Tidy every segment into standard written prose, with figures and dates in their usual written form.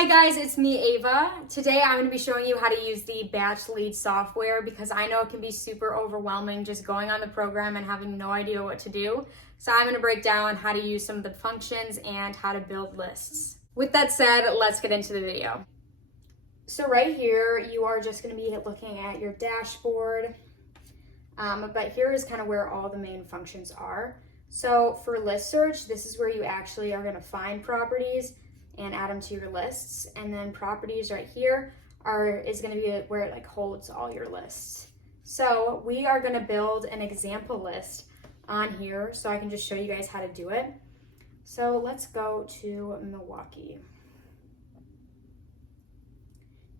Hi guys, it's me, Ava. Today I'm going to be showing you how to use the Batch Lead software because I know it can be super overwhelming just going on the program and having no idea what to do. So I'm going to break down how to use some of the functions and how to build lists. With that said, let's get into the video. So right here, you are just going to be looking at your dashboard, but here is kind of where all the main functions are. So for list search, this is where you actually are going to find properties and add them to your lists. And then properties right here is going to be where it holds all your lists. So we are going to build an example list on here so I can just show you guys how to do it. So let's go to Milwaukee.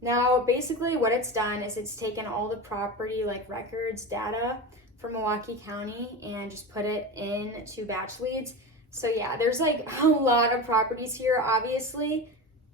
Now basically what it's done is it's taken all the property records data from Milwaukee County and just put it into batch leads. So yeah, there's a lot of properties here. Obviously,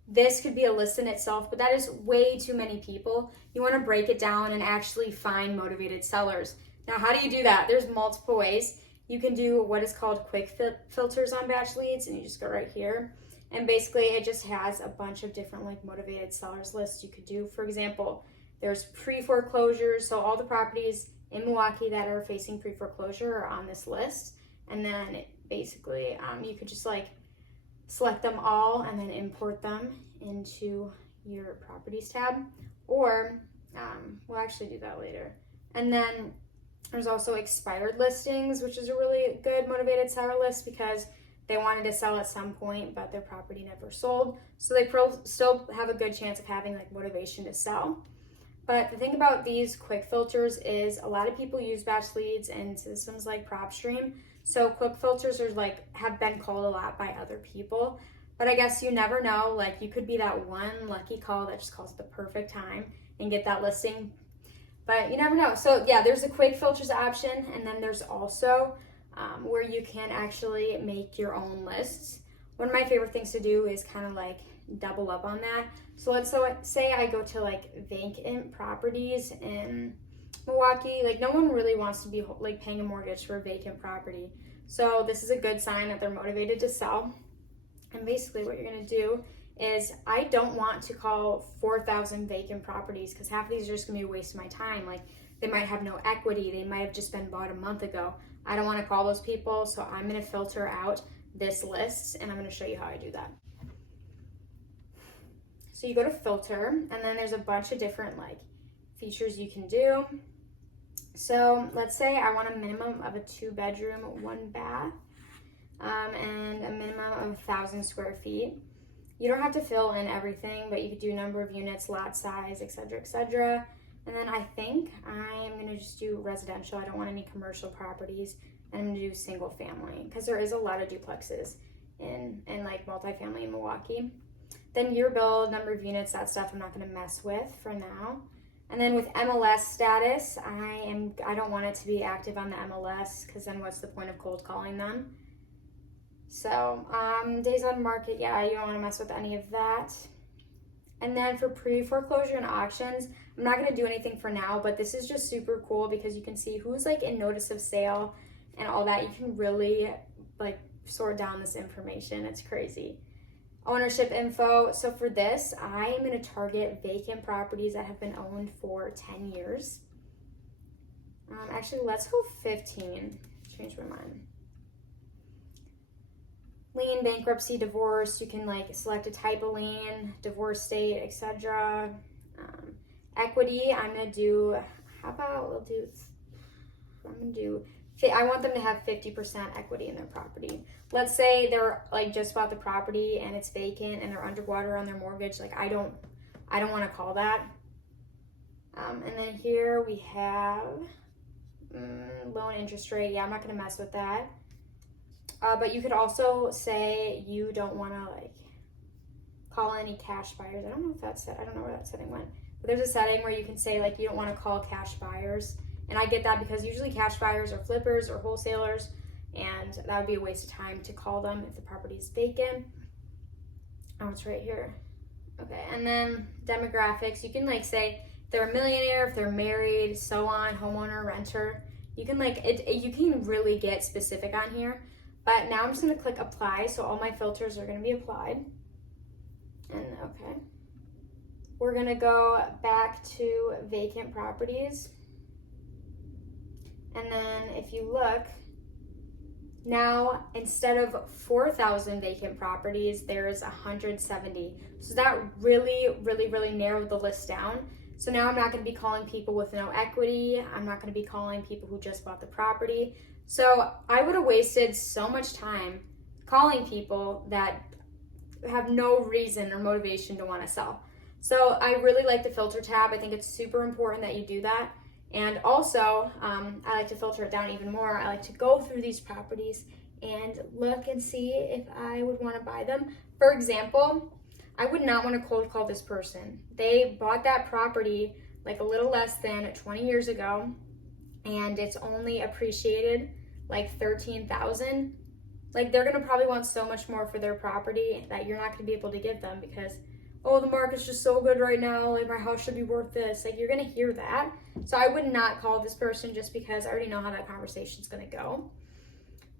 this could be a list in itself, but that is way too many people. You want to break it down and actually find motivated sellers. Now, how do you do that? There's multiple ways. You can do what is called quick filters on batch leads, and you just go right here. And basically, it just has a bunch of different motivated sellers lists you could do. For example, there's pre-foreclosures. So all the properties in Milwaukee that are facing pre-foreclosure are on this list. And then basically you could just select them all and then import them into your properties tab, or we'll actually do that later. And then there's also expired listings, which is a really good motivated seller list because they wanted to sell at some point but their property never sold, so they still have a good chance of having motivation to sell. But the thing about these quick filters is a lot of people use batch leads and systems like Propstream. So quick filters are have been called a lot by other people, but I guess you never know. You could be that one lucky call that just calls at the perfect time and get that listing, but you never know. So yeah, there's a quick filters option, and then there's also where you can actually make your own lists. One of my favorite things to do is kind of double up on that. So let's say I go to vacant properties in Milwaukee. No one really wants to be paying a mortgage for a vacant property. So this is a good sign that they're motivated to sell. And basically what you're going to do is, I don't want to call 4,000 vacant properties because half of these are just going to be a waste of my time. They might have no equity. They might have just been bought a month ago. I don't want to call those people. So I'm going to filter out this list, and I'm going to show you how I do that. So you go to filter, and then there's a bunch of different features you can do. So let's say I want a minimum of a 2-bedroom, 1 bath, and a minimum of 1,000 square feet. You don't have to fill in everything, but you could do number of units, lot size, etc., etc. And then I think I'm going to just do residential. I don't want any commercial properties, and I'm going to do single family because there is a lot of duplexes in multifamily in Milwaukee. Then year build, number of units, that stuff I'm not going to mess with for now. And then with MLS status, I don't want it to be active on the MLS because then what's the point of cold calling them? So days on market, yeah, you don't want to mess with any of that. And then for pre-foreclosure and auctions, I'm not going to do anything for now, but this is just super cool because you can see who's in notice of sale and all that. You can really sort down this information. It's crazy. Ownership info. So for this, I am going to target vacant properties that have been owned for 10 years. Actually, let's go 15. Change my mind. Lien, bankruptcy, divorce. You can select a type of lien, divorce state, etc. Equity. I'm going to do, I want them to have 50% equity in their property. Let's say they're just bought the property and it's vacant and they're underwater on their mortgage. I don't want to call that. And then here we have loan interest rate. Yeah, I'm not going to mess with that. But you could also say you don't want to call any cash buyers. I don't know if that's set. I don't know where that setting went. But there's a setting where you can say you don't want to call cash buyers. And I get that because usually cash buyers are flippers or wholesalers, and that would be a waste of time to call them if the property is vacant. Oh, it's right here. Okay, and then demographics. You can say if they're a millionaire, if they're married, so on, homeowner, renter. You can you can really get specific on here. But now I'm just going to click apply, so all my filters are going to be applied. And okay. We're gonna go back to vacant properties. And then if you look, now instead of 4,000 vacant properties, there's 170. So that really narrowed the list down. So now I'm not gonna be calling people with no equity. I'm not gonna be calling people who just bought the property. So I would have wasted so much time calling people that have no reason or motivation to wanna sell. So I really like the filter tab. I think it's super important that you do that. And also, I like to filter it down even more. I like to go through these properties and look and see if I would want to buy them. For example, I would not want to cold call this person. They bought that property like a little less than 20 years ago, and it's only appreciated like 13,000. Like, they're gonna probably want so much more for their property that you're not gonna be able to give them because, oh, the market's just so good right now, like my house should be worth this. Like, you're gonna hear that. So I would not call this person just because I already know how that conversation's gonna go.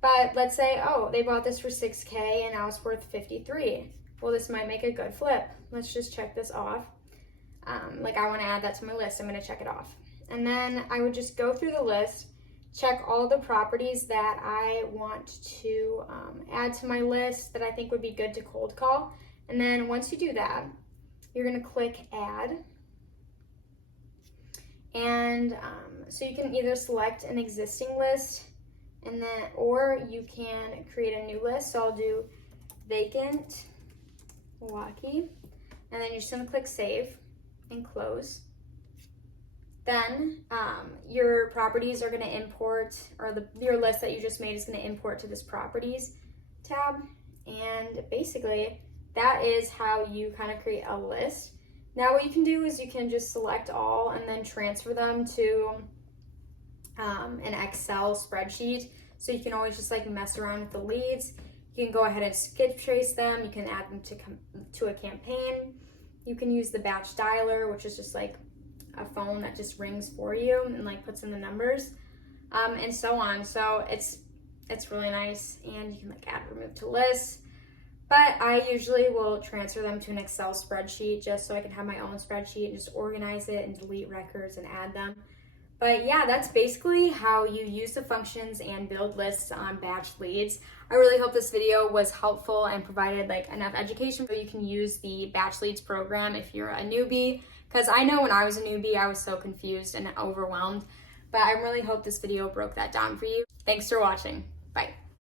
But let's say, oh, they bought this for 6K and now it's worth 53. Well, this might make a good flip. Let's just check this off. Like, I wanna add that to my list, I'm gonna check it off. And then I would just go through the list, check all the properties that I want to add to my list that I think would be good to cold call. And then once you do that, you're gonna click add. And so you can either select an existing list and then, or you can create a new list. So I'll do vacant Milwaukee. And then you're just gonna click save and close. Then your properties are gonna import, or your list that you just made is gonna import to this properties tab. And basically, that is how you kind of create a list. Now what you can do is you can just select all and then transfer them to an Excel spreadsheet. So you can always just like mess around with the leads. You can go ahead and skip trace them. You can add them to a campaign. You can use the batch dialer, which is just like a phone that just rings for you and like puts in the numbers, and so on. So it's really nice, and you can like add, remove to lists. But I usually will transfer them to an Excel spreadsheet just so I can have my own spreadsheet and just organize it and delete records and add them. But yeah, that's basically how you use the functions and build lists on batch leads. I really hope this video was helpful and provided like enough education so you can use the batch leads program if you're a newbie. Because I know when I was a newbie, I was so confused and overwhelmed. But I really hope this video broke that down for you. Thanks for watching. Bye.